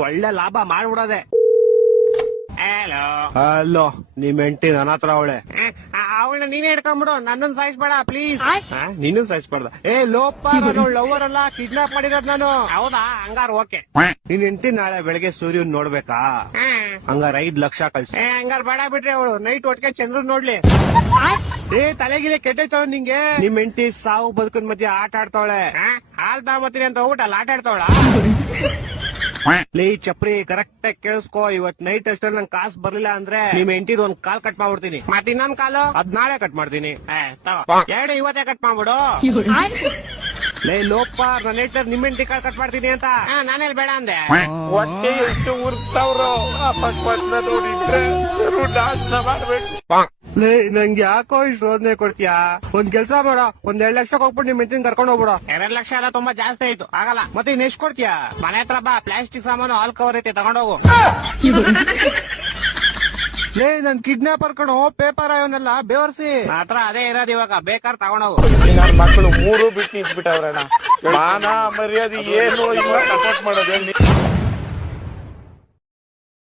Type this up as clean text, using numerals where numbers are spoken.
ಇವತ್ತು ಒಳ್ಳೆ ಲಾಭ ಮಾಡ್ಬಿಡೋದೆ. ಹಲೋ ಹಲೋ, ನಿಮ್ ಹೆಂಡತಿ ನನ್ನ ಹತ್ರ ಅವಳೆ. ಅವಳನ್ನ ನೀನೇ ಹಿಡ್ಕೊಂಡ್ಬಿಡು, ನನ್ನನ್ ಸಾಯಿಸ್ಬೇಡ ಪ್ಲೀಸ್. ನಿನ್ನ ಸಾಯಿಸ್ಬಾರ್ದ. ಲೋಪ, ನಾನು ಲವರ್ ಅಲ್ಲ, ಕಿಡ್ನಾಪ್ ಮಾಡಿರೋದ್ ನಾನು. ಹೌದಾ? ಹಂಗಾರ ಓಕೆ. ನಿನ್ ಹೆಂಡತಿ ನಾಳೆ ಬೆಳಗ್ಗೆ ಸೂರ್ಯನ್ ನೋಡ್ಬೇಕಾ? ಹಂಗಾರ 5 ಲಕ್ಷ ಕಳ್ಸಿ. ಹಂಗಾರ ಬೇಡ ಬಿಟ್ರಿ, ಅವಳು ನೈಟ್ ಒಟ್ಟಿಗೆ ಚಂದ್ರ ನೋಡ್ಲಿ. ತಲೆಗಿಲೆ ಕೆಟ್ಟೈತವ ನಿಂಗೆ. ನಿಮ್ ಹೆಂಡತಿ ಸಾವು ಬದುಕನ್ ಮಧ್ಯೆ ಆಟ ಆಡ್ತಾವಳೆ. ಹಾಲ್ ತಗೊಂಬತ್ತೀನಿ ಅಂತ ಹೋಗ್ಬಿಟ್ಟು ಆಟ ಆಡ್ತಾವಳ. ಲೇ ಚಪ್ರಿ, ಕರೆಕ್ಟ್ ಆಗಿ ಕೇಳಿಸ್ಕೋ. ಇವತ್ ನೈಟ್ ಅಷ್ಟರಲ್ಲಿ ನಂಗೆ ಕಾಸು ಬರ್ಲಿಲ್ಲ ಅಂದ್ರೆ ನಿಮ್ ಹೆಂಡತಿದ್ ಒಂದ್ ಕಾಲ್ ಕಟ್ ಮಾಡ್ಬಿಡ್ತೀನಿ. ಮತ್ ಇನ್ನೊಂದ್ ಕಾಲು ಅದ್ ನಾಳೆ ಕಟ್ ಮಾಡ್ತೀನಿ. ಎರಡು ಇವತ್ತೇ ಕಟ್ ಮಾಡ್ಬಿಡು. ಲೇ ಲೋಪ, ನನ್ನ ಹೆಂಡತಿ ನಿಮ್ ಹೆಂಡತಿ ಕಾಲ್ ಕಟ್ ಮಾಡ್ತೀನಿ ಅಂತ. ನಾನೆಲ್ ಬೇಡ ಅಂದೆ. ಹೊಟ್ಟೆ ಎಷ್ಟು ಉರ್ತಾವ್ರು ಅಪಸ್ಮಾತ್ನ ನೋಡಿದ್ರೆ ನಾಶನ ಮಾಡ್ಬೇಕು. ಲೇ ನಂಗೆ ಯಾಕೋ ಇಷ್ಟು ರೋದನೆ ಕೊಡ್ತೀಯಾ? ಒಂದ್ ಕೆಲ್ಸ ಮಾಡ, ಒಂದ್ 2 ಲಕ್ಷ ಹೋಗ್ಬಿಟ್ಟು ನಿಮ್ ಹೆಂಡತಿನ ಕರ್ಕೊಂಡು ಹೋಗ್ಬಿಡು. 2 ಲಕ್ಷ ಎಲ್ಲ ತುಂಬಾ ಜಾಸ್ತಿ ಆಯ್ತು, ಆಗಲ್ಲ. ಮತ್ತೆ ಇನ್ ಎಷ್ಟ್ ಕೊಡ್ತೀಯಾ? ಮನೆ ಹತ್ರ ಬಾ, ಪ್ಲಾಸ್ಟಿಕ್ ಸಾಮಾನು ಹಾಲ್ ಕವರ್ ಐತೆ, ತಗೊಂಡೋಗು. ಲೇ ನನ್ ಕಿಡ್ನಾಪರ್ ಕಣೋ, ಪೇಪರ್ ಅವನ್ನೆಲ್ಲ ಬೇವರ್ಸಿ. ಹತ್ರ ಅದೇ ಇರೋದು, ಇವಾಗ ಬೇಕಾದ್ರೆ ತಗೊಂಡೋಗು. ನನ್ನ ಮಕ್ಕಳು 3 ಬಿಟ್ಟು ನಿಂತ್ಬಿಟ್ಟವ್ರಣ್ಣ. ಮಾನ ಮರ್ಯಾದೆ ಏನು ಇವಾಗ ಸಪೋರ್ಟ್ ಮಾಡೋದು.